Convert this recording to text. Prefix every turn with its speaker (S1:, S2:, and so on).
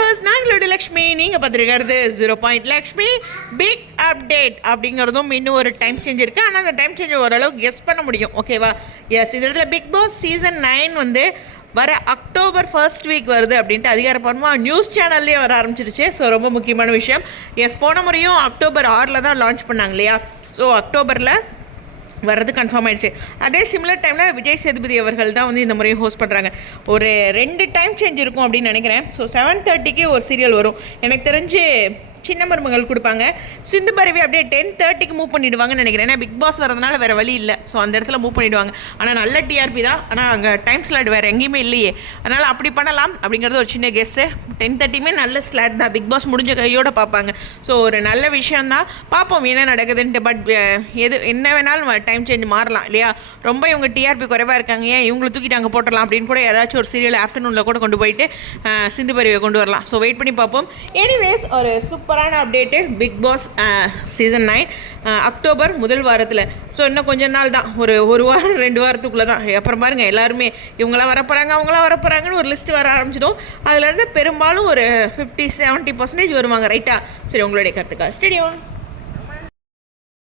S1: Viewers நாங்களோட Lakshmi நீங்கள் பார்த்துருக்கிறது zero point Lakshmi. Big update அப்படிங்கிறதும் இன்னும் ஒரு டைம் சேஞ்ச் இருக்குது ஆனால் அந்த டைம் சேஞ்ச் ஓரளவுக்கு கெஸ் பண்ண முடியும். ஓகேவா எஸ் இந்த இடத்துல பிக் பாஸ் சீசன் நைன் வந்து வர அக்டோபர் ஃபர்ஸ்ட் வீக் வருது அப்படின்ட்டு அதிகாரப்பூர்வமாக நியூஸ் சேனல்லே வர ஆரம்பிச்சிருச்சு. ஸோ ரொம்ப முக்கியமான விஷயம். எஸ் போன முறையும் அக்டோபர் ஆறில் தான் லான்ச் பண்ணாங்க இல்லையா? ஸோ அக்டோபரில் வர்றது கன்ஃபார்ம் ஆயிடுச்சு. அதே சிமிலர் டைமில் விஜய் சேதுபதி அவர்கள் தான் வந்து இந்த முறையும் ஹோஸ்ட் பண்ணுறாங்க ஒரு ரெண்டு டைம் சேஞ்ச் இருக்கும் அப்படின்னு நினைக்கிறேன். ஸோ செவன் தேர்ட்டிக்கு ஒரு சீரியல் வரும். எனக்கு தெரிஞ்சு சின்ன மருமகள் கொடுப்பாங்க. சிந்து பரவி அப்படியே டென் தேர்ட்டிக்கு மூவ் பண்ணிடுவாங்கன்னு நினைக்கிறேன். ஏன்னா பிக் பாஸ் வரதுனால வேறு வழி இல்லை. ஸோ அந்த இடத்துல மூவ் பண்ணிடுவாங்க. ஆனால் நல்ல டிஆர்பி தான். ஆனால் அங்கே டைம் ஸ்லாட் வேறு எங்கேயுமே இல்லையே. அதனால் அப்படி பண்ணலாம் அப்படிங்கிறது ஒரு சின்ன கெஸ்ஸு டென் தேர்ட்டியுமே நல்ல ஸ்லாட் தான். பிக் பாஸ் முடிஞ்ச கையோடு பார்ப்பாங்க ஸோ ஒரு நல்ல விஷயந்தான் பார்ப்போம் என்ன நடக்குதுன்ட்டு. பட் எது என்ன வேணாலும் டைம் சேஞ்ச் மாறலாம் இல்லையா? ரொம்ப இவங்க டிஆர்பி குறைவாக இருக்காங்க. ஏன் இவங்களை தூக்கிட்டு அங்கே போட்டலாம் அப்படின்னு கூட ஏதாச்சும் ஒரு சீரியல் ஆஃப்டர்நூனில் கூட கொண்டு போயிட்டு சிந்து பருவியை கொண்டு வரலாம். ஸோ வெயிட் பண்ணி பார்ப்போம் எனிவேஸ் ஒரு சூப்பரான update big boss season nine October முதல் வாரத்தில். ஸோ இன்னும் கொஞ்ச நாள் தான். ஒரு ஒரு வாரம் ரெண்டு வாரத்துக்குள்ளே தான். அப்புறம் பாருங்கள் எல்லாருமே இவங்களாம் வரப்போகிறாங்க அவங்களாம் வரப்போகிறாங்கன்னு ஒரு லிஸ்ட் வர ஆரம்பிச்சிடும். அதுலேருந்து பெரும்பாலும் ஒரு ஃபிஃப்டி செவன்ட்டி பர்சன்டேஜ் வருவாங்க ரைட்டா சரி உங்களுடைய கருத்துக்கா ஸ்டேடியம்